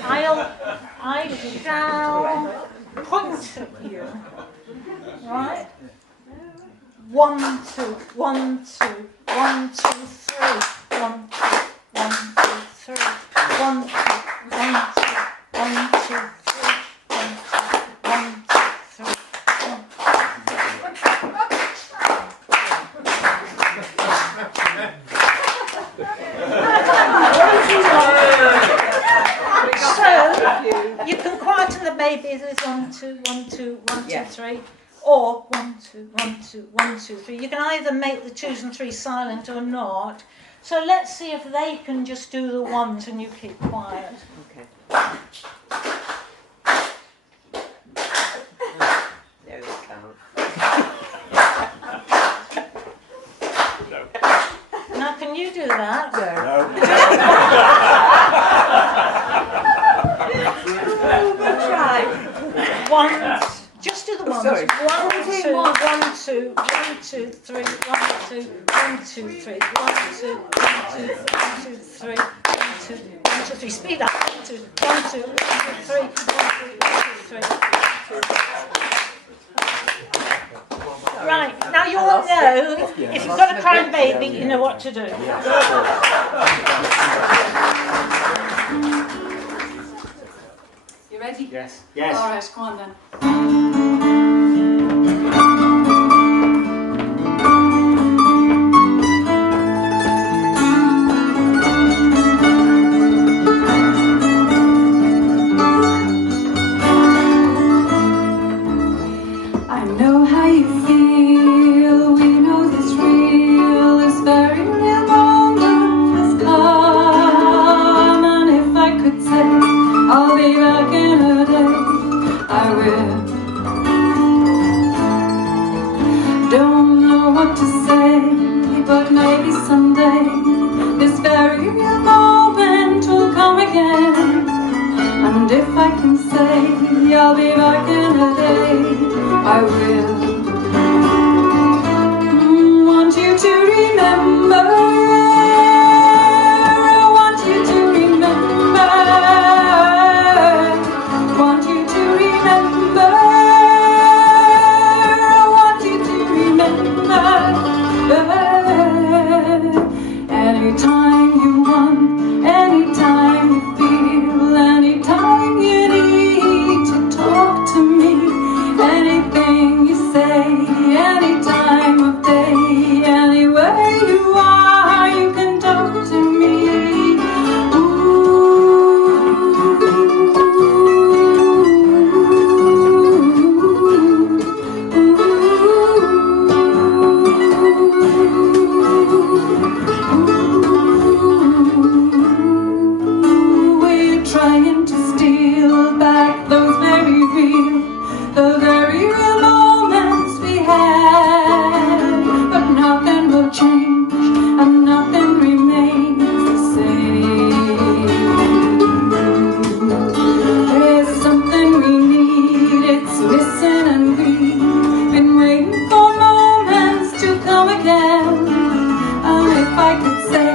I shall point at you. Right? 1, 2, 1, 2, 1, 2, 3. 1, 2, 1, 2, 3. 1, 2, 1, 2, 1, 2, 3. 1, 2, 1, 2, 3. So you can quieten the baby with 1, 2, 1, 2, 1, 2, 3, or 1, 2, 1, 2, 1, 2, 3. You can either make the 2s and 3s silent or not. So let's see if they can just do the 1s and you keep quiet. Okay. There we go. Now can you do that? One, just do the ones. 1, 2, 1, 2, 1, 2, 3, 1, 2, 1, 2, 3, 1, 2, 1, 2, 1, 2, 3, 1, 2, 1, 2, 3. Speed up. 1, 2, 1, 2, 1, 2, 3. 1, 2, 1, 2, 3. Right, now you all know, if you've got a crying baby, you know what to do. You ready? Yes. Yes. All right, come on then. I know how you feel, we know this real, this very real moment has come. And if I could say, I'll be back in a day, I will. Don't know what to say, but maybe someday, this very real moment will come again. And if I can say, I'll be back in a day, I will. Want you to remember, I want you to remember, want you to remember, I want you to remember. Anytime you want, anytime you feel, anytime you need to talk to me, anything you say, any time of day, anywhere you are, you can talk to me. We're trying to steal back those very real, the very real moments we had, but nothing will change and nothing remains the same. There's something we need, it's missing, and we've been waiting for moments to come again. And if I could say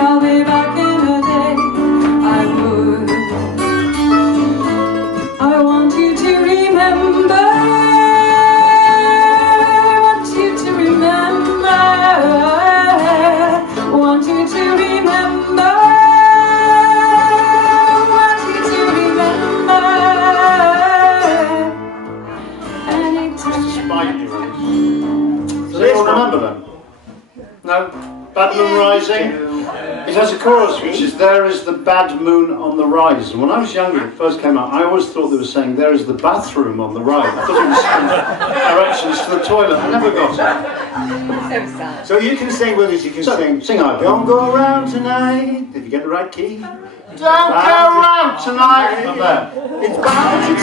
I'll be back in a day, I would. I want you to remember, I want you to remember, I want you to remember, I want you to remember. Anytime. Spike you. Does anyone remember them? No? Bad Moon Rising? It has a chorus which is, there is the bad moon on the rise. And when I was younger, it first came out, I always thought they were saying, there is the bathroom on the right. I thought it was directions to the toilet. I never got it. So sad. So you can sing with us, you can sing. Sing out. Don't go around tonight, if you get the right key. Don't go round tonight. Up there. It's bound to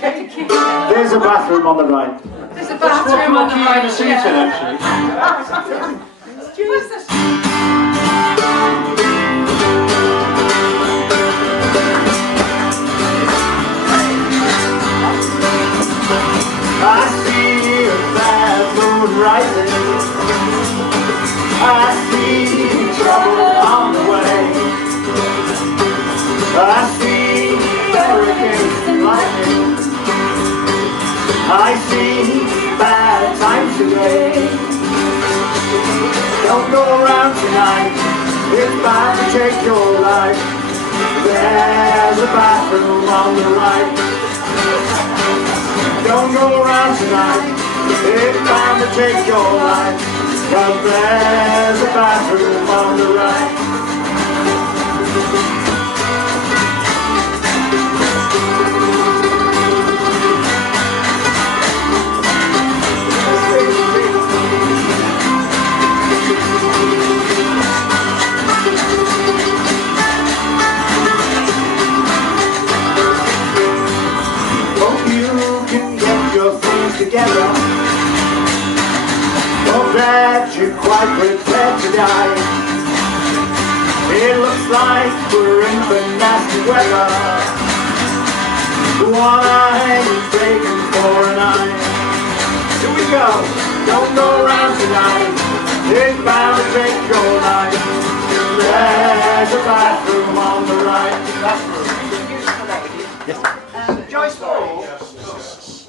take you. There's a bathroom on the right. There's a bathroom on the You're right. going to sing it in, actually. What's this? I see a bad moon rising. I see trouble on the way. I see hurricanes and lightning. I see bad times today. Don't go around tonight, it's bound to take your life. There's a bathroom on the right. Don't go around tonight, it's bound to take your life. 'Cause there's a bathroom on the right. Hope you can get your things together. Hope that you're quite prepared to die. It looks like we're in for nasty weather. The one eye is breaking for an eye. Here we go. Don't go around tonight. It's bound to take your life. There's a bathroom on the right. Joyce Hall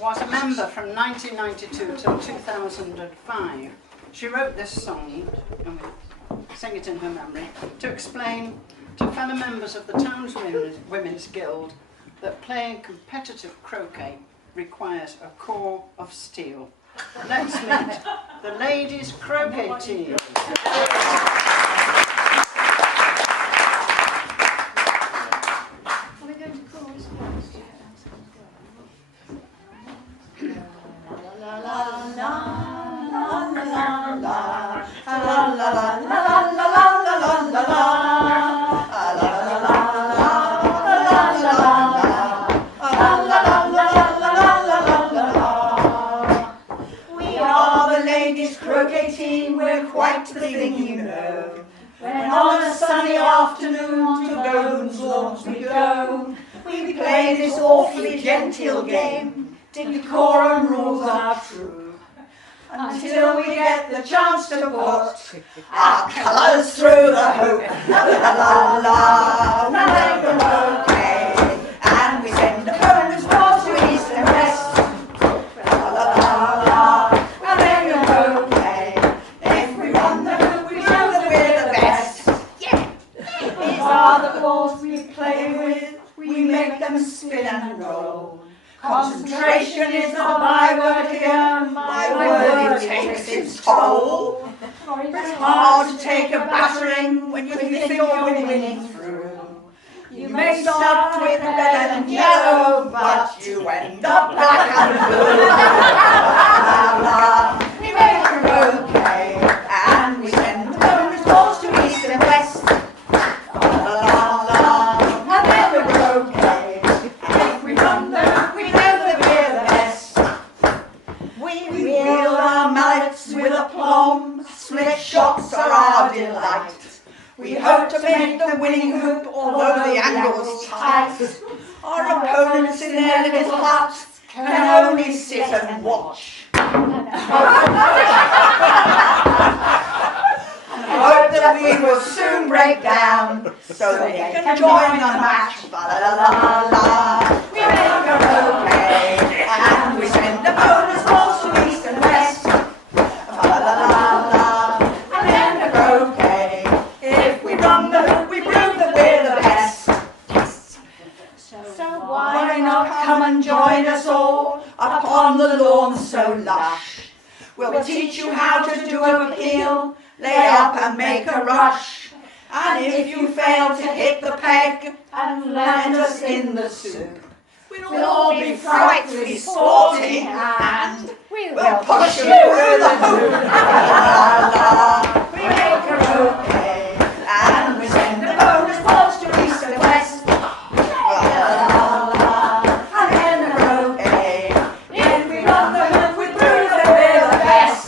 was a member from 1992 till 2005. She wrote this song, and we'll sing it in her memory, to explain to fellow members of the town's Women's Guild that playing competitive croquet requires a core of steel. Let's meet the ladies' croquet team. Quite the thing, you know. When on a sunny afternoon to Bowdon's lawns we go, we play this awfully genteel game till decorum rules are true. Until we get the chance to put our colours through the hoop. La la la, we make a croquet, and we send opponents north to east and west. La la la la, we make a croquet. If we run the hoop, we know that we're the best. Yeah. These are the balls we play with. We make them spin and roll. Concentration is the byword here. My word, it takes its toll. It's hard to take a battering when you think you're winning through. You may start with red and yellow, but you end up black and blue. La, la, la. We make a croquet, and we send the bonus balls to east and west. La, la, la, and then the croquet. And if we run the hoop, we know that we're the best. We wield our mallets with aplomb. Split shots are our delight. We hope to make the winning hoop, although the angle's tight. Our opponents in their little huts can only sit and watch. And hope that we will soon break down, so they can join the match. La la la la. We make a croquet, and we send the bonus balls to east and west. La la la la. And then the croquet. If we run the hoop, we prove that we're the best. So why not come and join us all upon the lawn so lush? We'll teach you how to do a peel, lay up and make a rush. And if you fail to hit the peg and land us in the soup, we'll all be frightfully sporty and we'll push you through the hoop. La, la, la. We make a croquet and we send the bonus balls to east and west. La, la, la, and then the croquet. If we run the hoop, we prove that we're the best.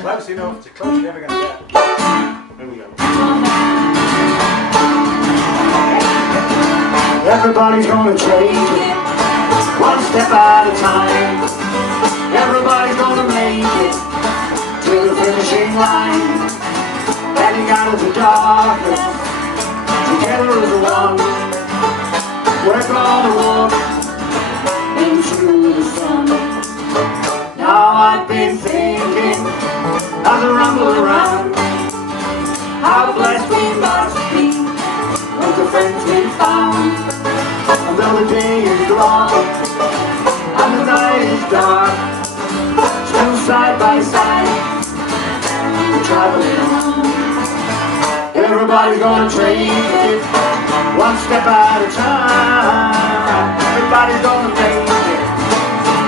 Close enough to close, you're never going to get. Here we go. Everybody's gonna trade it, one step at a time. Everybody's gonna make it to the finishing line. Heading out of the darkness, together as one. We're gonna walk into the sun. Now I've been thinking as I rumble around, how blessed we must be with the friends we found. And though the day is long and the night is dark, still side by side we're traveling on. Everybody's gonna trade it, one step at a time. Everybody's gonna make it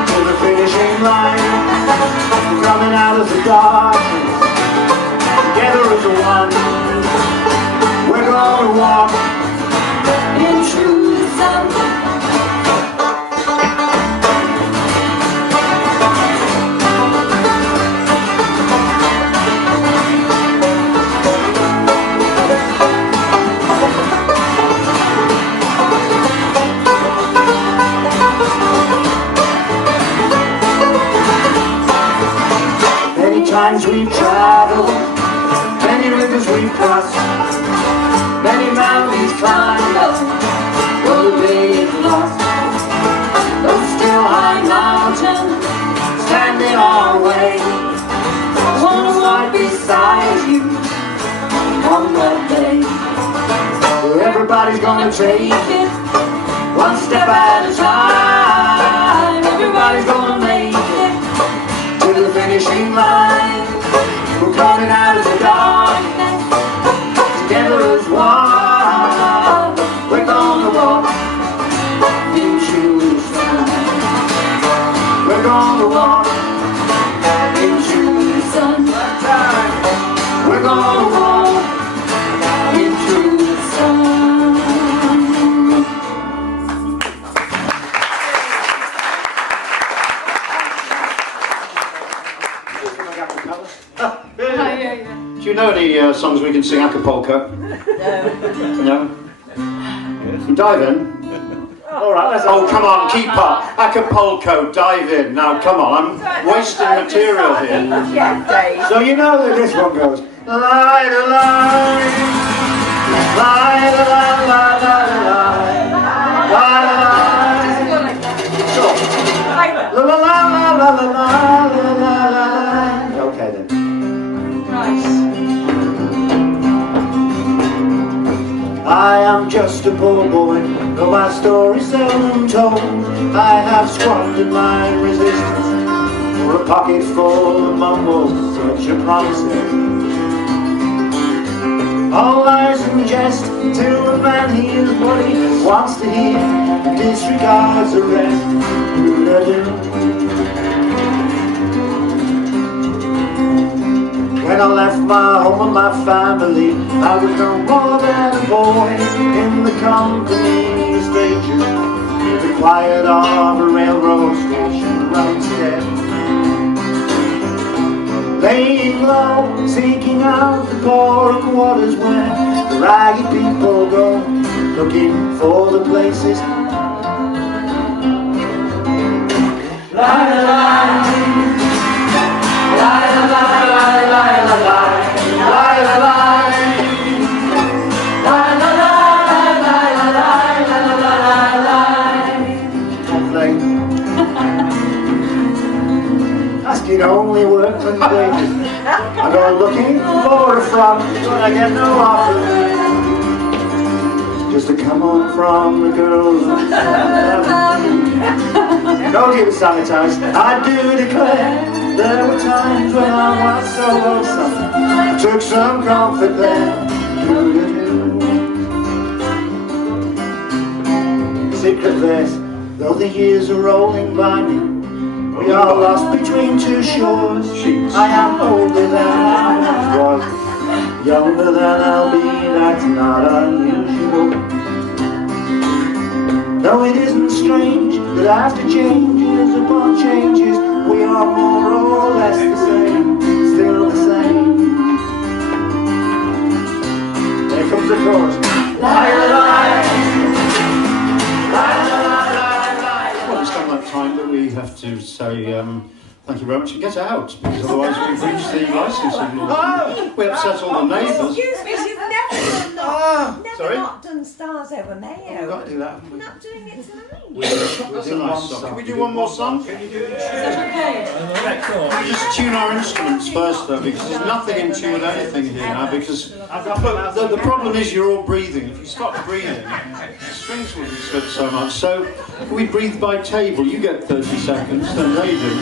to the finishing line. Coming out of the darkness, together as one. We're gonna walk times we've traveled, many rivers we've crossed, many mountains climbed, but the day is lost. Those still high mountains stand in our way. I wanna walk beside you on that day. Well, everybody's gonna take it one step at a time. Everybody's gonna make it to the finishing line. We're coming out of the darkness together as one. We're gonna walk into the sun. We're gonna walk into the sun. We're gonna walk into the sun. Do you know any songs we can sing acapulco? No. You dive in? All right, let's Oh, come on, keep up. Acapulco, dive in. Now, come on, I'm wasting material here. So you know that this one goes. La la la la la la la la la la. Okay then. I am just a poor boy, though my story's seldom told. I have squandered my resistance for a pocket full of mumbles, such a promises. All lies and jest till the man hears what he wants to hear, disregards the rest. When I left my home and my family, I was no more than a boy in the company of strangers, in the quiet of a railroad station right step. Laying low, seeking out the poorer quarters where the ragged people go, looking for the places. It only worked when babies. I go looking for a frog, but I get no offer. Just to come on from the girls. Don't keep it sanitized. I do declare there were times when I was so lonesome. I took some comfort there. Secret verse, though the years are rolling by me, we are lost between two shores. I am older than I once was, younger than I'll be, that's not unusual. No, it isn't strange that after changes upon changes, we are more or less the same, still the same. There comes the chorus. Well, it's come that time that we have to say thank you very much and get out, because otherwise we've reached the licensing law. We upset all the neighbours. Excuse me, you've never Sorry? not done Stars Over Mayo. We've got to do that, haven't we? We're not doing it tonight. That's a nice song. Can we do one more song? Can you do it? Okay. Can we just tune our instruments first, though, because there's nothing in tune with anything here now, because the problem is you're all breathing. If you stop breathing, the strings will slip so much. So we breathe by table. You get 30 seconds, and they do.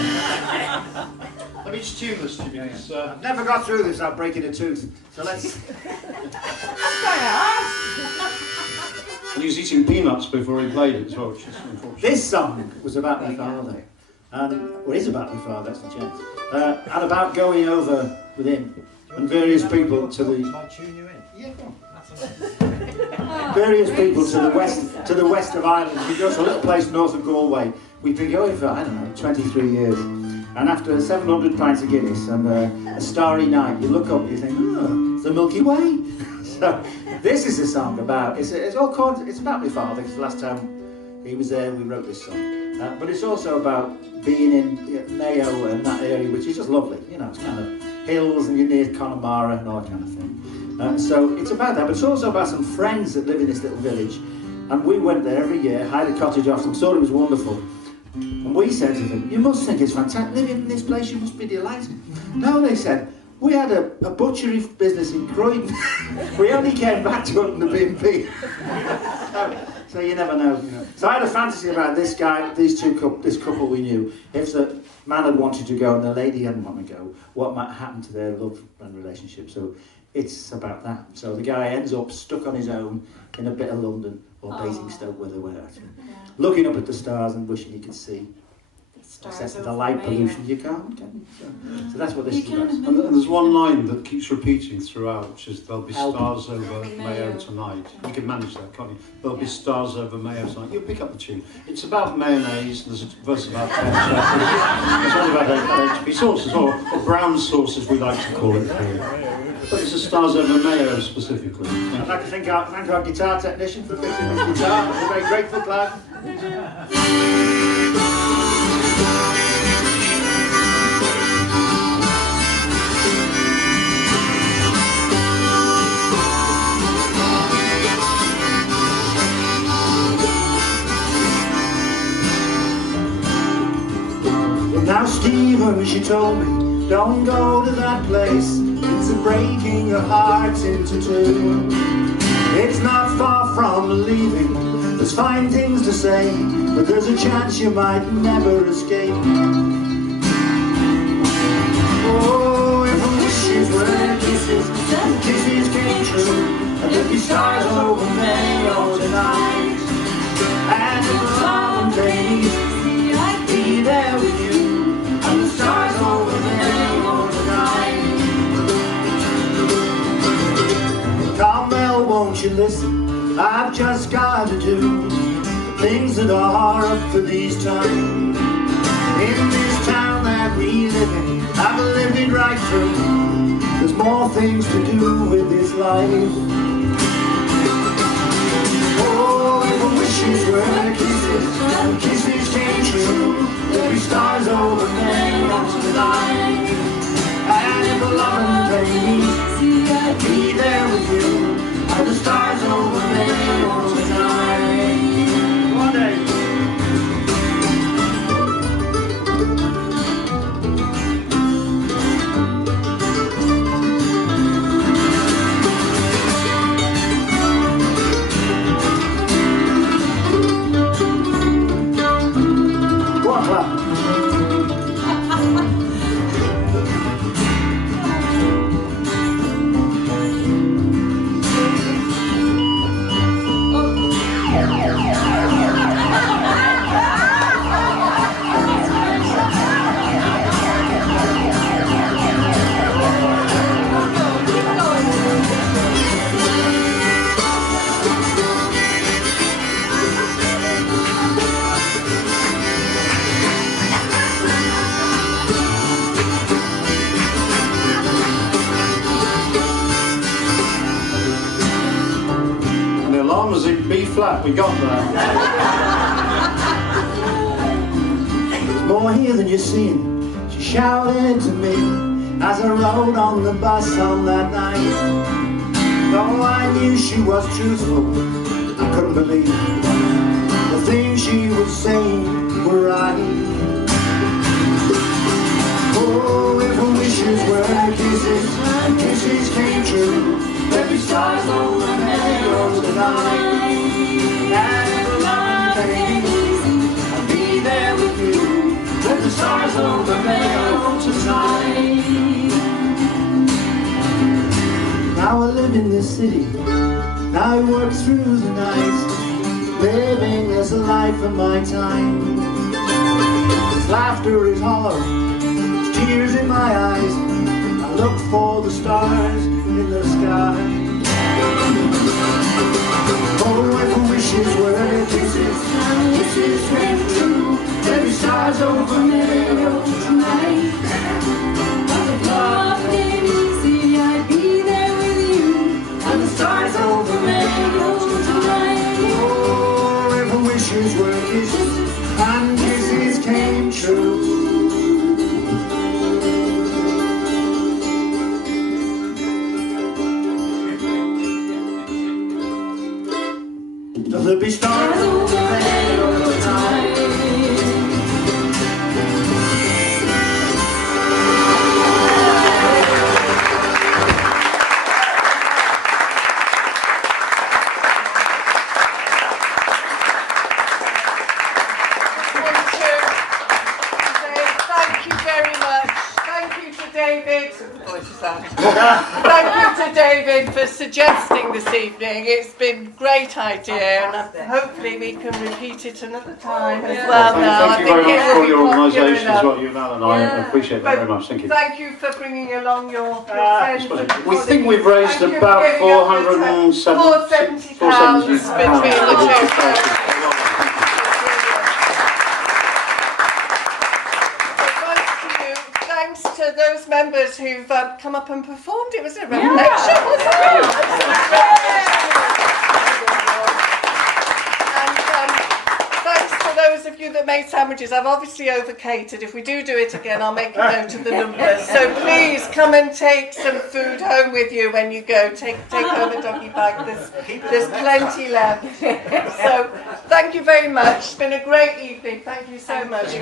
Let me just tune this to you. I've never got through this without breaking a tooth. So let's. And he was eating peanuts before he played it as well, which is unfortunate. This song was about my father, and is about my father. That's the chance, and about going over with him and various people to the various people to the west of Ireland. We go to a little place north of Galway. We've been going for, I don't know, 23 years. And after 700 pints of Guinness and a starry night, you look up and you think, oh, it's the Milky Way. So this is a song about, it's all called, it's about my father, because the last time he was there we wrote this song. But it's also about being in Mayo and that area, which is just lovely. You know, it's kind of hills and you're near Connemara and all that kind of thing. So it's about that, but it's also about some friends that live in this little village. And we went there every year, hired a cottage off them, thought it was wonderful. And we said to them, you must think it's fantastic, living in this place, you must be delighted. No, they said, we had a butchery business in Croydon. We only came back to open the B&B. So you never know. So I had a fantasy about this guy, this couple we knew. If the man had wanted to go and the lady hadn't wanted to go, what might happen to their love and relationship? So it's about that. So the guy ends up stuck on his own in a bit of London or Basingstoke, where they were at, looking up at the stars and wishing he could see. Access to the light pollution, you can't, can you? So that's what this is about. And there's one line that keeps repeating throughout, which is there'll be stars over Mayo tonight. You can manage that, can't you? There'll be stars over Mayo tonight. You'll pick up the tune. It's about mayonnaise, there's a verse about ketchup, there's one about HP sauces, or brown sauces we like to call it here. But it's the stars over Mayo specifically. I'd like to thank our guitar technician for fixing this guitar. We're very grateful, Clive. Now Stephen, she told me, don't go to that place. It's a breaking your heart into two. It's not far from leaving. There's fine things to say, but there's a chance you might never escape. Oh, if a wishes were kisses, and kisses came true, and there'd be stars over Mayo tonight. And if the love days, I'd be there with you, and the stars over Mayo tonight. Carmel, won't you listen? I've just got to do the things that are up for these times. In this town that we live in, I've lived it right through. There's more things to do with this life. Oh, if the wishes were kisses, and kisses came true, there'd be stars over Mayo tonight. And if the love days, I'd be there with you, and the stars over Mayo tonight. One day. B-flat, we got there. There's more here than you're seeing, she shouted to me as I rode on the bus on that night. Though I knew she was truthful, I couldn't believe the things she was saying were right. Oh, if her wishes were kisses, and kisses came true, there'd be stars over Mayo tonight. And if the love days, I'll be there with you, with the stars over Mayo tonight. Now I live in this city, now I work through the night, living as a life of my time. This laughter is hollow, there's tears in my eyes, I look for the stars in the sky. Oh, if her wishes were kisses, and kisses came true, there'd be stars over Mayo tonight. And the love came easy, I'd be there with you, and the stars over Mayo tonight. Oh, if her wishes were kisses, and kisses came true. David. Thank you to David for suggesting this evening. It's been a great idea, and hopefully we can repeat it another time as well. Thank you very much for your organisation as well, you and Alan. I appreciate that very much. Thank you. Thank you for bringing along your friends. We think we've raised about £470 between the two. Thanks to those members who've come up and performed. It was a revelation, wasn't it? And thanks to those of you that made sandwiches. I've obviously over-catered. If we do it again, I'll make a note of the numbers. So please come and take some food home with you when you go. Take home a doggy bag. There's plenty left. So thank you very much. It's been a great evening. Thank you so much.